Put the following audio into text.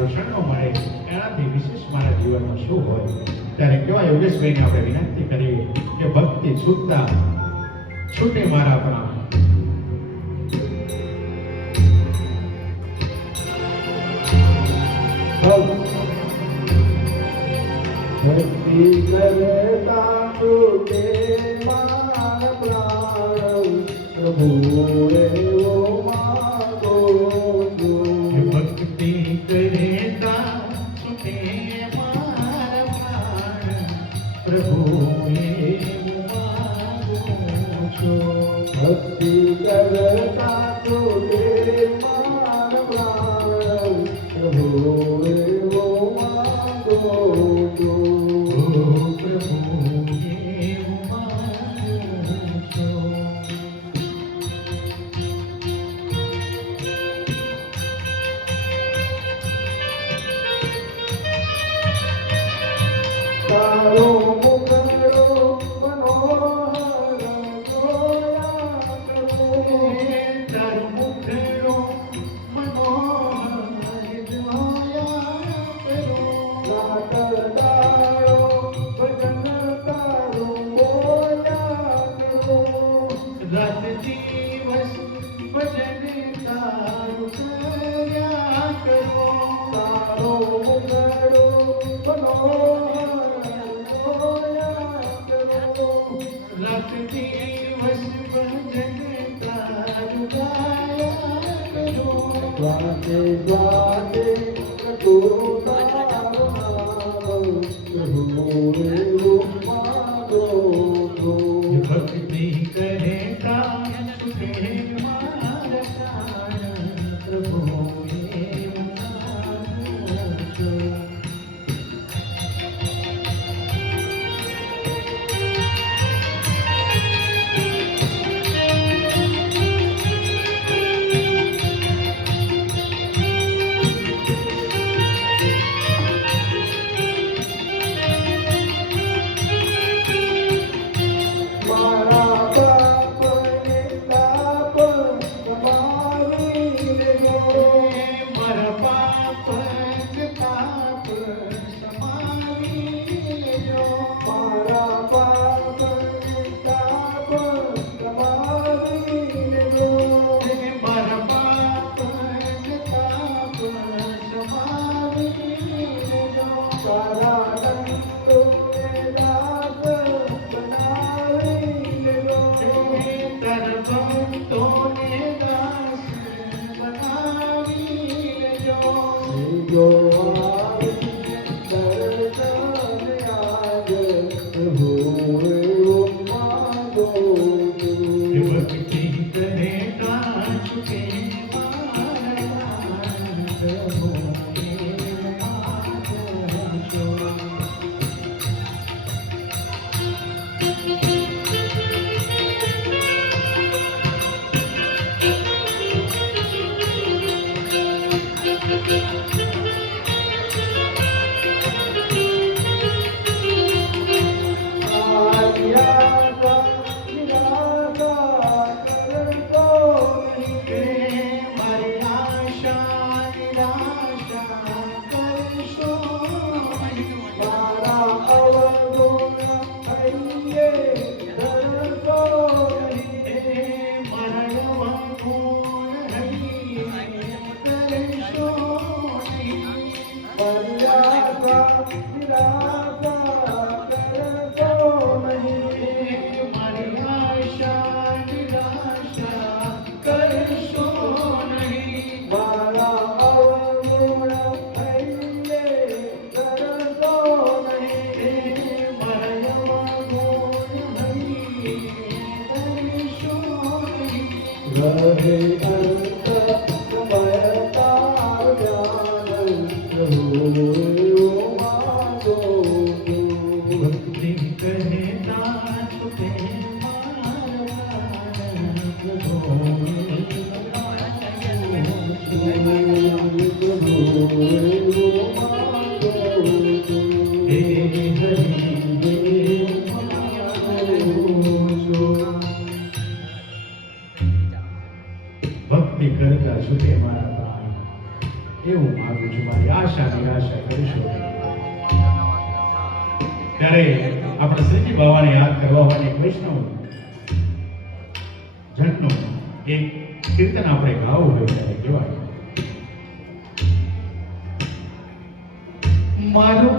દર્શનો મળે એનાથી વિશેષ મારા જીવનમાં શું હોય? ત્યારે કેવા યોગેશભાઈને આપણે વિનંતી કરીએ કે ભક્તિ છૂટતા છૂટે મારા પ્રાણ. ભક્તિ કરતા છૂટે મારા પ્રાણ પ્રભુ એવો માગો છું. ભક્તિ કરતા છૂટે મારા પ્રાણ પ્રભુ એવું માગું છું. ભક્તિ કરતા છૂટે મારા પ્રાણ પ્રભુ એવો માગો છું. તારો મુખડો મનોહર જોયા કરું. તારો મુખડો મનોહર જોયા કરું. રાત દાડો ભજન તારું બોલ્યા કરું. રાત દિવસ ભજન તારું કર્યા કરું. તારો મુખડો મનોહર રાત દિવસ ભજન તારું ગાયા કરું. દ્વારે દ્વારે તું તારું નામ પ્રભુ એવું માગો છું. ભક્તિ કરે છૂટે મારા પ્રાણ પ્રભુ એવું માગું છું. મારા પાપને તાપ સમાવી લેજો. મારા પાપ તાપ સમાવી લેજો. મારા પાપને તાપ સમાવી લેજો. મારા પાપ તાપ સમાવી લેજો. તારા અંતુને દાસ બનાવી લેજો. તારા ભક્તોને દાસ બનાવી લેજો. જો આવી દર્શન આજ પ્રભુ એવું માગો છું. ભક્તિ કરે છૂટે મારા પ્રાણ પ્રભુ એવું માગું છું. આર્યા નિરાશા કરતો નહીં. મારી આશા નિરાશા કરશો નહીં. મારા અવગુણ થઈએ ધરતો નહીં. મારા ગુણ હૈયે કરશો નહીં. મર્યાદા નિરાશા કરતો નહીં. મારી આશા નિરાશા કરશો નહીં. મારા અવગુણ થઈએ ધરતો નહીં. મારા ગુણ હૈયે કરશો નહીં. રહે અંત સમય તાર ધ્યાન પ્રભુ એવું માગો છું. ભક્તિ કરે છૂટે મારા પ્રાણ પ્રભુ એવું માગું છું. પ્રભુ એવું માગો છું. હે હરિ દેવ માગું છું. ભક્તિ કરતા છૂટે મારા પ્રાણ એવું માગું છું, મારી આશા નિરાશા કરીશું. ત્યારે આપણે શ્રીજી બાવાને યાદ કરવા માટે એક વૈષ્ણવ જનનું એક કીર્તન આપણે ગાવું હોય ત્યારે કહેવાય, મારું